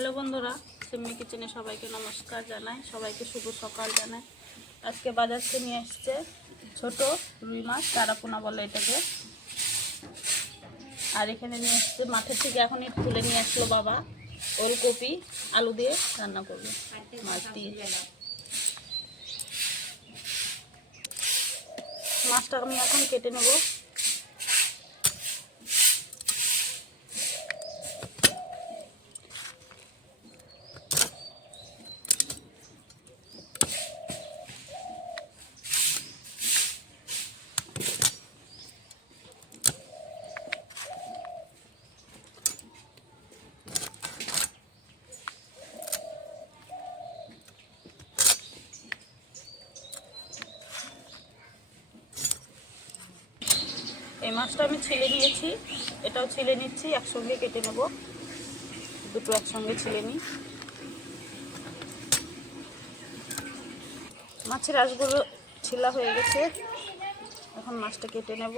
Hello বন্ধুরা সিমনি কিচেনে সবাইকে নমস্কার জানাই, সবাইকে শুভ সকাল জানাই। আজকে বাজার থেকে নিয়ে এসছে ছোট রুই মাছ চারাপোনা বলে এটাকে। আর এখানে নিয়ে এসছে, মাঠের থেকে এখনই তুলে নিয়ে আসলো বাবা, ওলকপি, আলু দিয়ে রান্না করবে, মাছ দিয়ে। মাছটা আমি এখন কেটে নেব। মাছটা আমি ছিলে নিয়েছি এটাও ছিলে নিচ্ছি, একসঙ্গে কেটে নেব। দুটো একসঙ্গে ছিলে নিই। মাছের আঁশগুলো ছিলা হয়ে গেছে, এখন মাছটা কেটে নেব।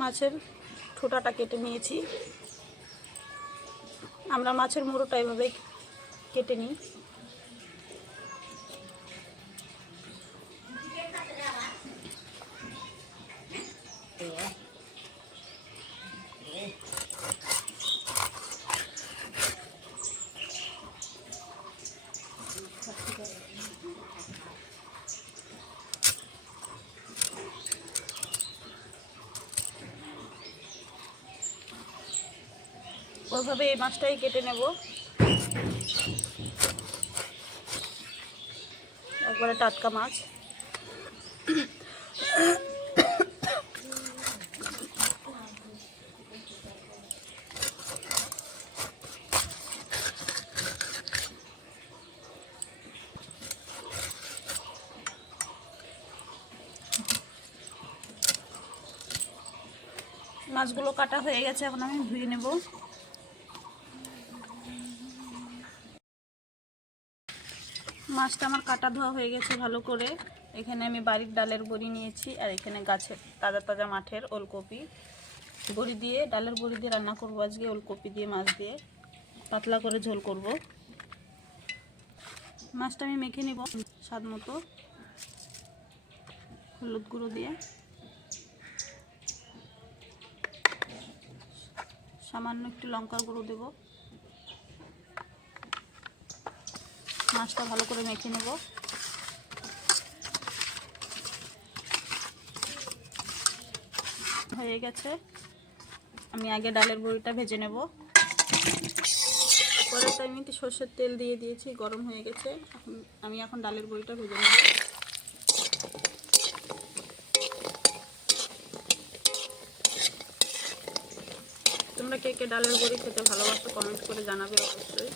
মাছের ঠোঁটাটা কেটে নিয়েছি। আমরা মাছের মুড়োটা এভাবেই কেটে নিই। ওইভাবে এই মাছটাই কেটে নেব। একবারে টাটকা মাছ। মাছগুলো কাটা হয়ে গেছে, এখন আমি ধুয়ে নেব। মাছটা আমার কাটা ধোয়া হয়ে গেছে ভালো করে। এখানে আমি বাড়ির ডালের বড়ি নিয়েছি আর এখানে গাছের, তাজা তাজা মাঠের ওলকপি। বড়ি দিয়ে, ডালের বড়ি দিয়ে রান্না করব আজকে, ওলকপি দিয়ে, মাছ দিয়ে। পাতলা করে ঝোল করব। মাছটা আমি মেখে নিব স্বাদ মতো। হলুদ গুঁড়ো দিয়ে। সামান্য একটু লঙ্কার গুঁড়ো দেবো। মাছটা ভালো করে মেখে নেব। হয়ে গেছে। আমি আগে ডালের বড়িটা ভেজে নেব। পরের টাইমে একটু সর্ষের তেল দিয়ে দিয়েছি, গরম হয়ে গেছে। আমি এখন ডালের বড়িটা ভেজে নেব। তোমরা কে কে ডালের বড়ি খেতে ভালোবাসো কমেন্ট করে জানাবে অবশ্যই।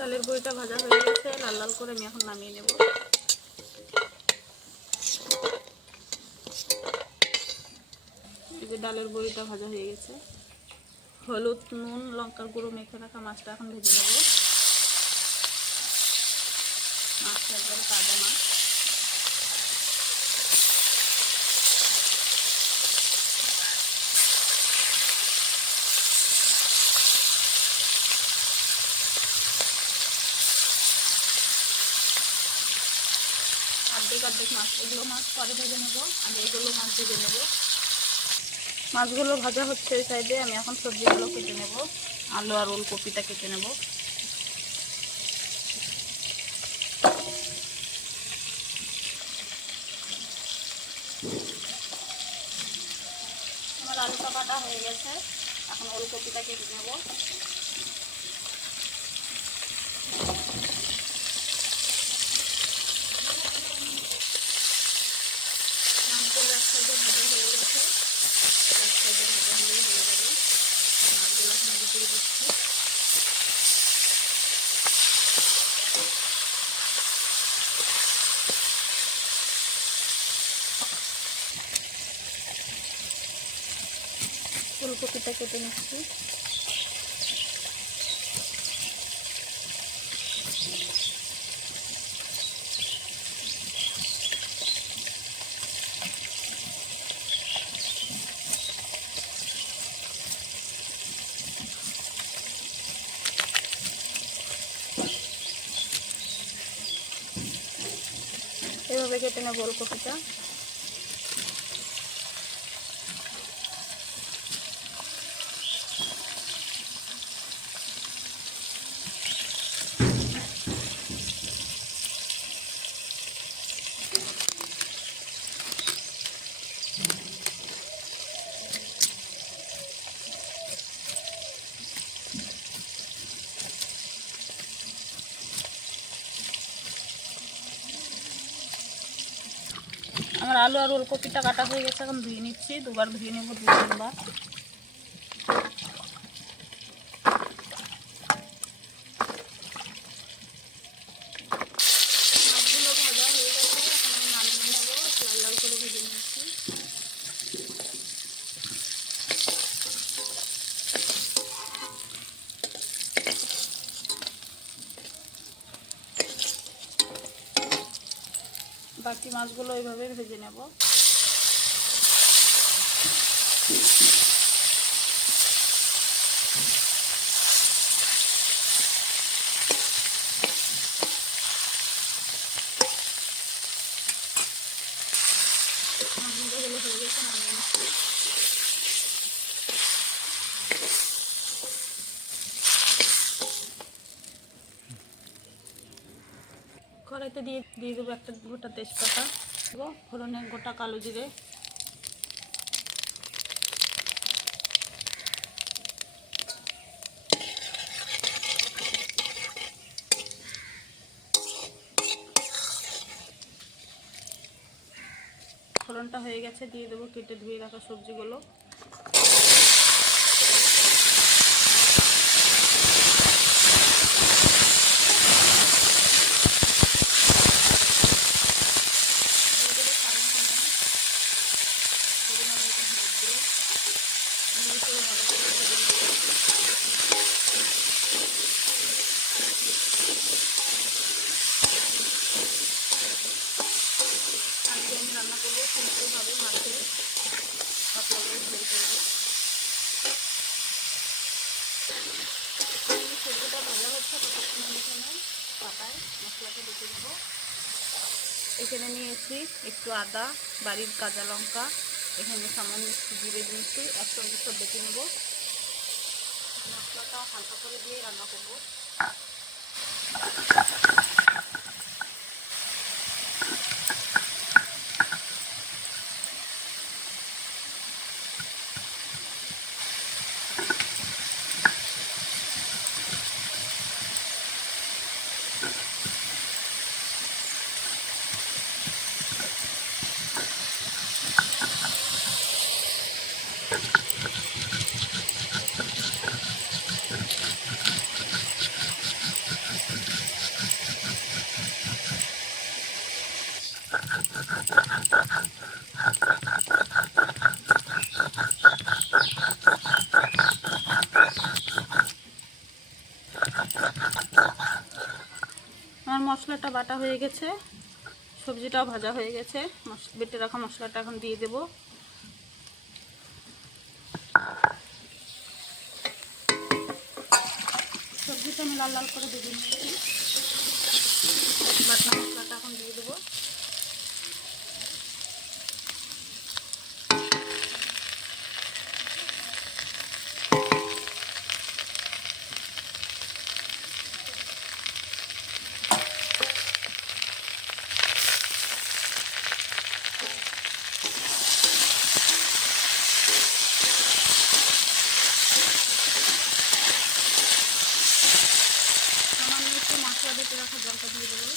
ডালের বড়িটা ভাজা হয়ে গেছে, লাল লাল করে আমি এখন নামিয়ে নেব। ডালের বড়িটা ভাজা হয়ে গেছে। হলুদ, নুন, লঙ্কার গুঁড়ো মেখে রাখা মাছটা এখন ভেজে নেব। মাছটা একবার তাজা মাছ। অর্ধেক মাছ এগুলো মাছ পরে ভেজে নেব আর এগুলো মাছ ভেজে নেব। মাছগুলো ভাজা হচ্ছে ওই সাইডে আমি এখন সবজিগুলো কেটে নেব আলু আর ওলকপিটা কেটে নেব। আমার আলুটা কাটা হয়ে গেছে এখন ওলকপিটা কেটে নেব। ফুলকপিটা কেটে নিচ্ছি। কেটে নেব আমার আলু আর ওলকপিটা কাটা হয়ে গেছে, এখন ধুয়ে নিচ্ছি। দুবার ধুয়ে নেব দু তিনবার লাল লাল বাকি মাছগুলো এইভাবে ভেজে নেব মাছগুলো হলে হয়ে গেছে নামিয়ে নিচ্ছি কড়াইতে দিয়ে দিয়ে দেবো একটা গোটা তেজপাতা। দেবো ফোড়নে গোটা কালো জিরে। ফোড়নটা হয়ে গেছে, দিয়ে দেবো কেটে ধুয়ে রাখা সবজিগুলো দিয়ে দেবো সাদা সবজি পরিমাণ মতো হলুদ গুঁড়ো এগুলো করে ভালো করে ভেজে নেব। আজকে আমি রান্না করব সিম্পলভাবে মাছের পাতলা করে ঝোল করব এই সবজিটা ভাজা হচ্ছে ততক্ষণ আমি এখানে পাতায় মশলাটা বেটে দেবো এখানে নিয়েছি। একটু আদা, বাড়ির কাঁচা লঙ্কা, এখানে সামান্য একটু জিরে দিয়েছি। একসঙ্গে সব বেটে নেব। মশলাটা হালকা করে দিয়ে রান্না করব আমার মশলাটা বাটা হয়ে গেছে। সবজিটাও ভাজা হয়ে গেছে। বেটে রাখা মশলাটা এখন দিয়ে দেব। সবজিটা আমি লাল লাল করে ভেজে নিয়েছি। বাটা মশলাটা এখন দিয়ে দেবো সামান্য একটু মশলা বেটে রাখা জলটা দিয়ে দেবো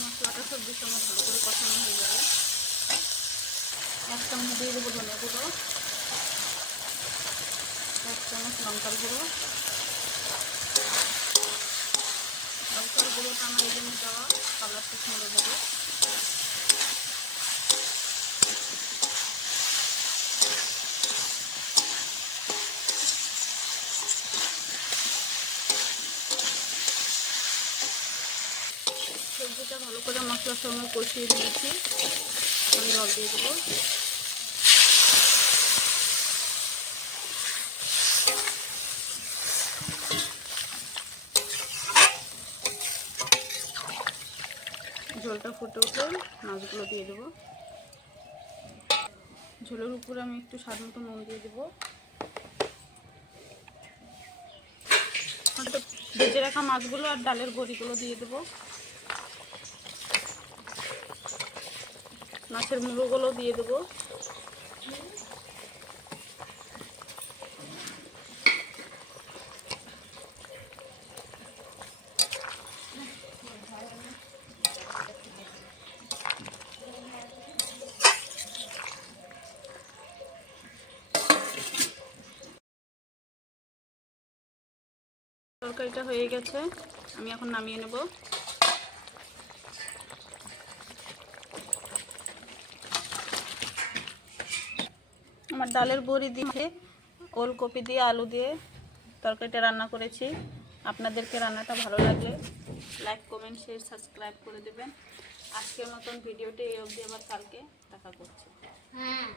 মশলাটা সবজির সঙ্গে ভালো করে কষানো হয়ে যাবে এক চামচ দিয়ে দেবো ধনে গুঁড়ো এক চামচ লঙ্কার গুঁড়ো। লঙ্কার গুঁড়োটা আমার এই জন্য দেওয়া, কালারটা সুন্দর হবে। সবজিটা ভালো করে মশলার সঙ্গে কষিয়ে দিয়েছি আমি জল দিয়ে দেবো। ফুটে উঠলে মাছগুলো দিয়ে দেবো। ঝোলের উপরে আমি একটু স্বাদ মতো নুন দিয়ে দেবো। ভেজে রাখা মাছগুলো আর ডালের গড়িগুলো দিয়ে দেবো। মাছের মুড়োগুলো দিয়ে দেবো। তরকারিটা হয়ে গেছে। আমি এখন নামিয়ে নেব। আমার ডালের বড়ি দিয়ে, ওলকপি দিয়ে, আলু দিয়ে তরকারিটা রান্না করেছি। আপনাদেরকে রান্নাটা ভালো লাগলে লাইক, কমেন্ট শেয়ার সাবস্ক্রাইব করে দেবেন। আজকের মতন ভিডিওটি এই অবধি, আবার কালকে দেখা করছি। হ্যাঁ